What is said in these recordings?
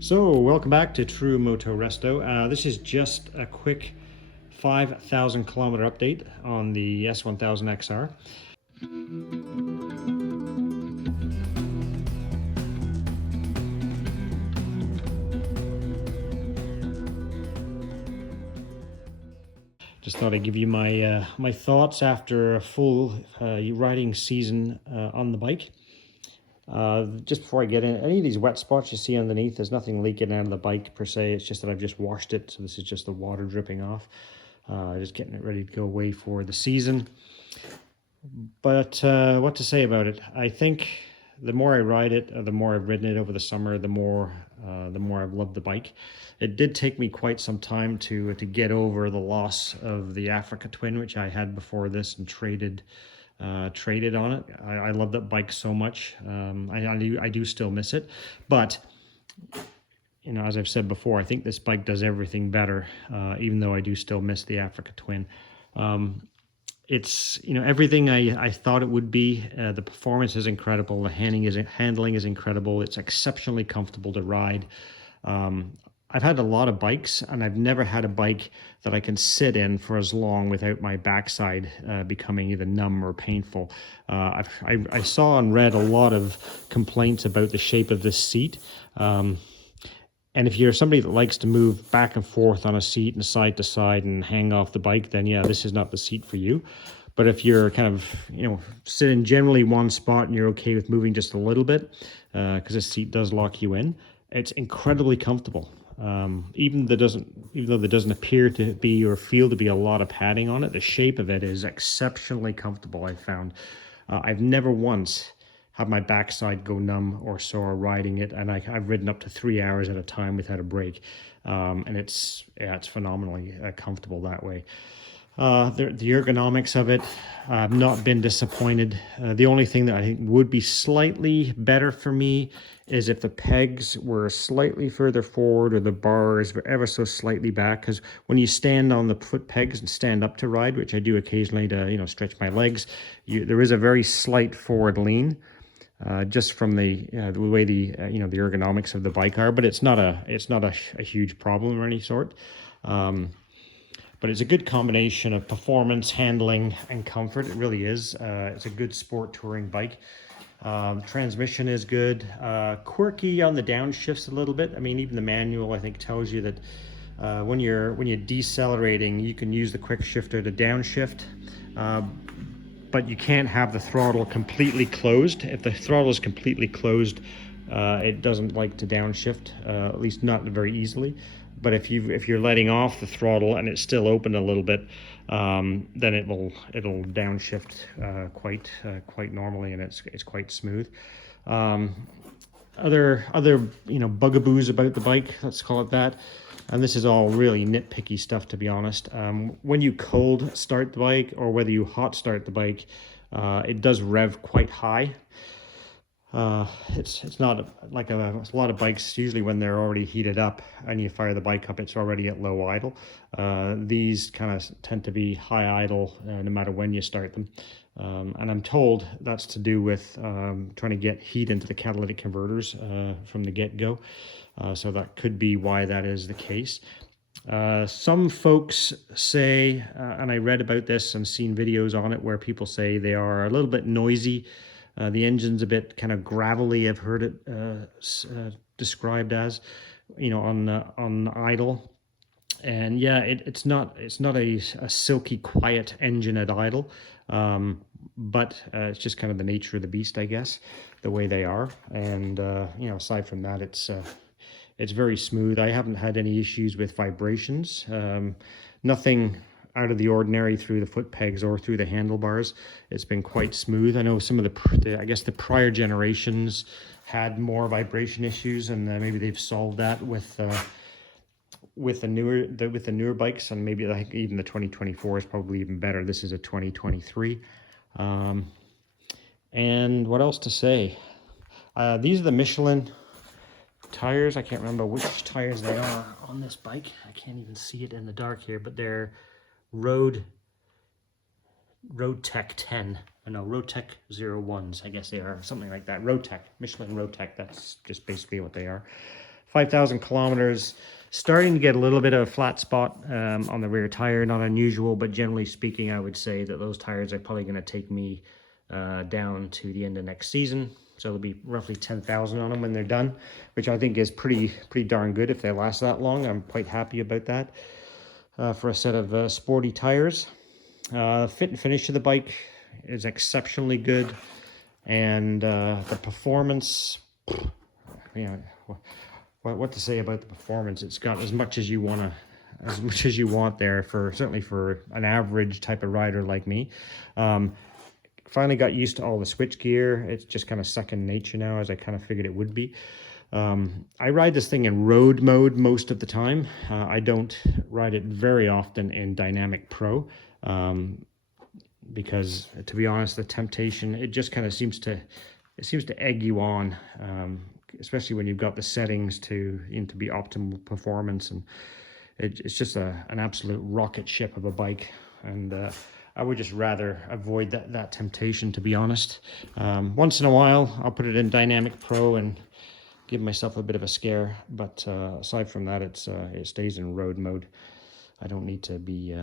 So welcome back to True-Moto-Resto. This is just a quick 5,000 kilometer update on the S1000XR. Just thought I'd give you my my thoughts after a full riding season on the bike. Just before I get in, any of these wet spots you see underneath, there's nothing leaking out of the bike per se. It's just that I've just washed it, so this is just the water dripping off. Just getting it ready to go away for the season. But what to say about it? I think the more I ride it, the more I've ridden it over the summer, the more I've loved the bike. It did take me quite some time to get over the loss of the Africa Twin, which I had before this and traded on it. I love that bike so much. I do still miss it, but you know, as I've said before, I think this bike does everything better, even though I do still miss the Africa Twin. It's, you know, everything I thought it would be. The performance is incredible. The handling is incredible. It's exceptionally comfortable to ride. I've had a lot of bikes, and I've never had a bike that I can sit in for as long without my backside becoming either numb or painful. I saw and read a lot of complaints about the shape of this seat. And if you're somebody that likes to move back and forth on a seat and side to side and hang off the bike, then yeah, this is not the seat for you. But if you're kind of, you know, sitting generally one spot and you're okay with moving just a little bit, because this seat does lock you in, it's incredibly comfortable. Even though there doesn't appear to be or feel to be a lot of padding on it, the shape of it is exceptionally comfortable, I've found. I've never once have my backside go numb or sore riding it, and I've ridden up to 3 hours at a time without a break, and it's phenomenally comfortable that way. The ergonomics of it, I've not been disappointed. The only thing that I think would be slightly better for me is if the pegs were slightly further forward or the bars were ever so slightly back, because when you stand on the foot pegs and stand up to ride, which I do occasionally to, you know, stretch my legs, there is a very slight forward lean. Just from the way the you know, the ergonomics of the bike are, but it's not a huge problem of any sort. But it's a good combination of performance, handling, and comfort. It really is. It's a good sport touring bike. Transmission is good. Quirky on the downshifts a little bit. I mean, even the manual, I think, tells you that when you're decelerating, you can use the quick shifter to downshift. But you can't have the throttle completely closed. If the throttle is completely closed, it doesn't like to downshift, at least not very easily. But if you're letting off the throttle and it's still open a little bit, then it'll downshift quite normally, and it's quite smooth. Other you know, bugaboos about the bike, let's call it that. And this is all really nitpicky stuff, to be honest. When you cold start the bike or whether you hot start the bike, it does rev quite high. It's not like a lot of bikes, usually when they're already heated up and you fire the bike up, it's already at low idle. These kind of tend to be high idle no matter when you start them. And I'm told that's to do with trying to get heat into the catalytic converters from the get-go. So that could be why that is the case. Some folks say, and I read about this and seen videos on it where people say they are a little bit noisy. The engine's a bit kind of gravelly, I've heard it described as, you know, on idle. And yeah, it's not a silky, quiet engine at idle, but it's just kind of the nature of the beast, I guess, the way they are. And you know, aside from that, it's very smooth. I haven't had any issues with vibrations. Nothing out of the ordinary through the foot pegs or through the handlebars. It's been quite smooth. I know some of the I guess the prior generations had more vibration issues, and maybe they've solved that with the newer bikes, and maybe I think even the 2024 is probably even better. This is a 2023. And what else to say? These are the Michelin tires. I can't remember which tires they are on this bike. I can't even see it in the dark here, but they're Road Tech 10. No, Road Tech 01s, I guess they are, something like that. Road Tech, Michelin Road Tech, that's just basically what they are. 5,000 kilometers, starting to get a little bit of a flat spot on the rear tire. Not unusual, but generally speaking, I would say that those tires are probably going to take me down to the end of next season. So there'll be roughly 10,000 on them when they're done, which I think is pretty darn good if they last that long. I'm quite happy about that for a set of sporty tires. Fit and finish of the bike is exceptionally good, and the performance, you know, what to say about the performance? It's got as much as you want there, for certainly for an average type of rider like me. Finally got used to all the switch gear. It's just kind of second nature now, as I kind of figured it would be. I ride this thing in road mode most of the time. I don't ride it very often in Dynamic Pro, because, to be honest, the temptation, it just kind of seems to egg you on, especially when you've got the settings to be optimal performance, and it's just an absolute rocket ship of a bike. And I would just rather avoid that temptation, to be honest. Once in a while, I'll put it in Dynamic Pro and give myself a bit of a scare. But aside from that, it stays in road mode. I don't need to be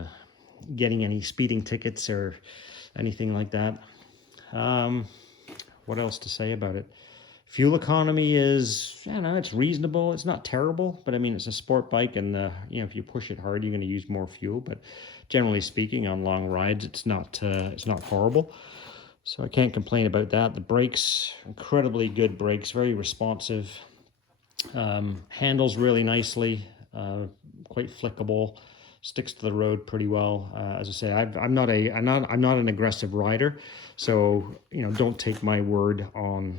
getting any speeding tickets or anything like that. What else to say about it? Fuel economy is, I don't know, it's reasonable. It's not terrible, but I mean, it's a sport bike, and if you push it hard, you're going to use more fuel. But generally speaking, on long rides, it's not horrible. So I can't complain about that. The brakes, incredibly good brakes, very responsive. Handles really nicely, quite flickable. Sticks to the road pretty well. As I say, I'm not an aggressive rider, so don't take my word on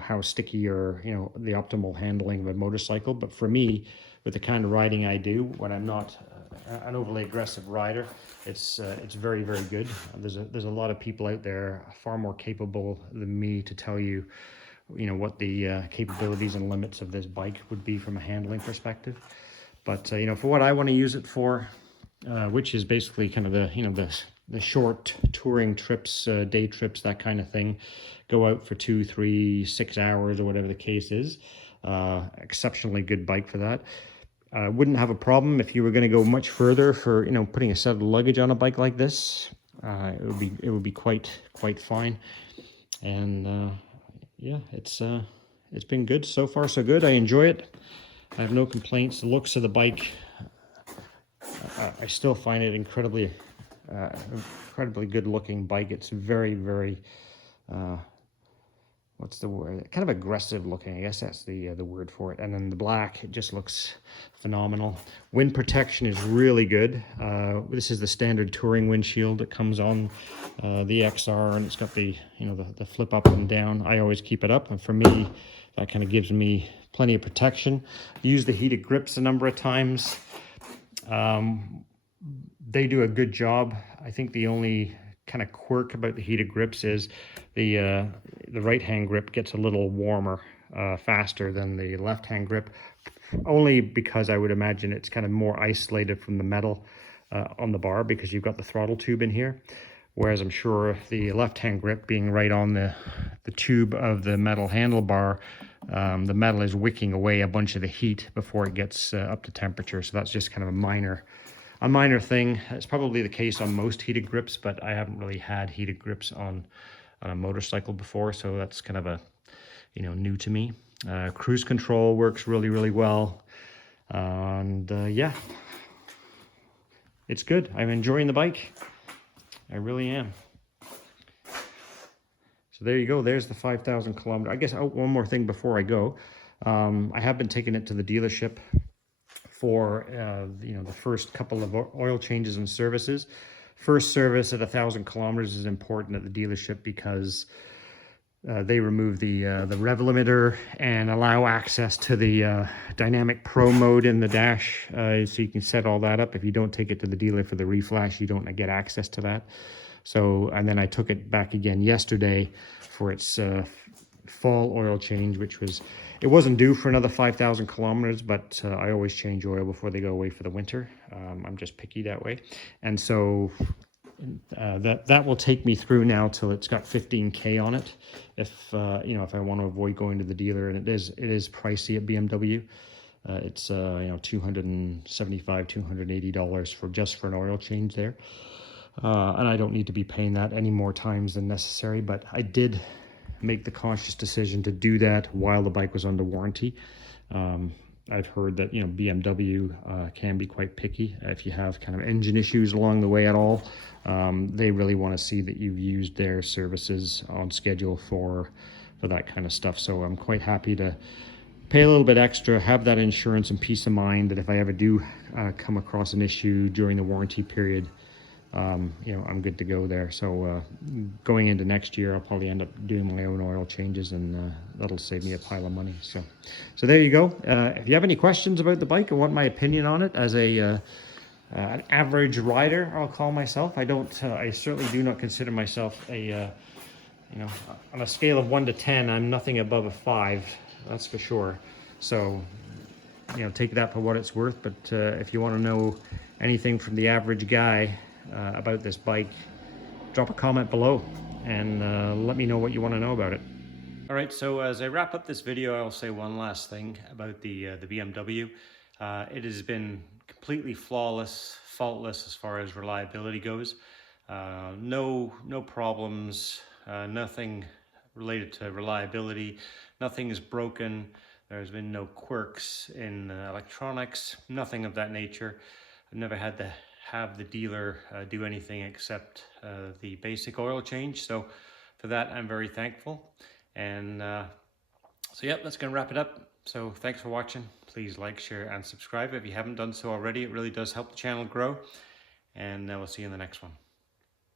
how sticky or the optimal handling of a motorcycle. But for me, with the kind of riding I do, when I'm not an overly aggressive rider, it's very, very good. There's a lot of people out there far more capable than me to tell you what the capabilities and limits of this bike would be from a handling perspective. But for what I want to use it for, which is basically kind of the short touring trips, day trips, that kind of thing, go out for 2, 3, 6 hours or whatever the case is. Exceptionally good bike for that. Wouldn't have a problem if you were going to go much further for putting a set of luggage on a bike like this. It would be quite fine. And yeah, it's been good so far, so good. I enjoy it. I have no complaints. The looks of the bike, I still find it incredibly good looking bike. It's very, very what's the word? Kind of aggressive looking. I guess that's the word for it. And then the black, it just looks phenomenal. Wind protection is really good. This is the standard touring windshield that comes on the XR, and it's got the the flip up and down. I always keep it up, and for me, that kind of gives me plenty of protection. Use the heated grips a number of times. They do a good job. I think the only kind of quirk about the heated grips is the right-hand grip gets a little warmer faster than the left-hand grip, only because I would imagine it's kind of more isolated from the metal on the bar, because you've got the throttle tube in here, whereas I'm sure the left-hand grip being right on the tube of the metal handlebar, the metal is wicking away a bunch of the heat before it gets up to temperature. So that's just kind of a minor thing. It's probably the case on most heated grips, but I haven't really had heated grips on a motorcycle before, so that's kind of a new to me. Cruise control works really, really well, and yeah, it's good. I'm enjoying the bike. I really am. So there you go. There's the 5,000 kilometer. I guess one more thing before I go. I have been taking it to the dealership for the first couple of oil changes and services. First service at 1,000 kilometers is important at the dealership because they remove the rev limiter and allow access to the Dynamic Pro mode in the dash, so you can set all that up. If you don't take it to the dealer for the reflash, you don't get access to that. So, and then I took it back again yesterday for its fall oil change, it wasn't due for another 5,000 kilometers, but I always change oil before they go away for the winter. I'm just picky that way. And so that will take me through now till it's got 15K on it. If I want to avoid going to the dealer, and it is pricey at BMW. It's you know, $275, $280 for just for an oil change there. And I don't need to be paying that any more times than necessary, but I did make the conscious decision to do that while the bike was under warranty. I've heard that, you know, BMW can be quite picky if you have kind of engine issues along the way at all. They really want to see that you've used their services on schedule for that kind of stuff. So I'm quite happy to pay a little bit extra, have that insurance and peace of mind that if I ever do come across an issue during the warranty period, you know, I'm good to go there. So going into next year, I'll probably end up doing my own oil changes, and that'll save me a pile of money. So there you go. If you have any questions about the bike or want my opinion on it as a an average rider, I'll call myself. I certainly do not consider myself a you know, on a scale of 1 to 10, I'm nothing above a 5. That's for sure. So, you know, take that for what it's worth. But if you want to know anything from the average guy about this bike, drop a comment below and let me know what you want to know about it. All right, so as I wrap up this video, I'll say one last thing about the BMW. It has been completely flawless, faultless as far as reliability goes. No problems, nothing related to reliability, nothing is broken. There's been no quirks in electronics, nothing of that nature. I've never had to have the dealer do anything except the basic oil change. So for that, I'm very thankful. And so yeah, that's gonna wrap it up. So thanks for watching. Please like, share, and subscribe if you haven't done so already. It really does help the channel grow. And we'll see you in the next one.